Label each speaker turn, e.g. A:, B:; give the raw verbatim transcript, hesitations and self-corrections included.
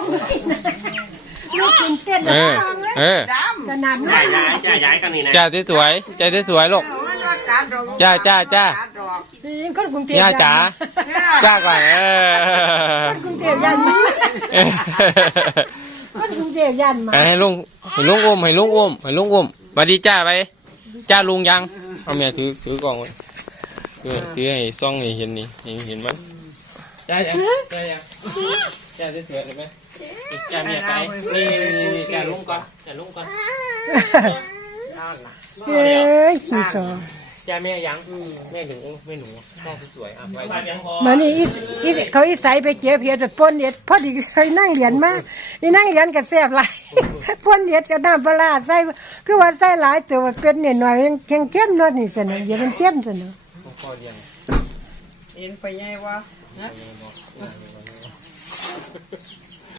A: ลูกคุณเต้น
B: เออเออ
A: ขนาด
C: ย้า
A: นั้
C: ย
A: น
C: ย้ายย้ายย้ายกันนี่นะ
B: จ้าที่สวยจ้าที่สวยลูกจ้าจ้าจ้า
A: คนกรุงเทพ
B: ย่าจ๋าจ้าก่อนเออ
A: คนกรุงเทพยันมาคนกรุงเทพยันมา
B: ให้ลุงให้ลุงอุ้มให้ลุงอุ้มให้ลุงอุ้มมาดีจ้าไปจ้าลุงยังเอาเมียถือถือกล่องไว้ถือถือให้ซ่องนี่เห็นนี่เห็นมั้ยจ้ายังจ้ายังจ้าที่สวยเลยไหมจ้าเมียไปนี่นี่จ้าลุงก่อนจ้าลุงก่อน
A: เฮ้ยขี้สอ
B: จ้าแม่ยังแม่หนูแม่หนูแม่สวยๆอ่ะไป
A: มานี่อีอีเขาอีใสไปเก็บเห็ดป้นเห็ดพอดีเคยนั่งเหรียญมาอีนั่งเหรียญกับแซ่บหลายป้นเห็ดกับน้ำปลาใส่คือว่าใส่หลายตัวเป็นเนี่ยหน่อยยังเข้มๆรสนี่เสนออย่ามันเข้มเสนอ
B: พอเรียน
D: เอ็นไปไงวะ
B: ไปยังบอก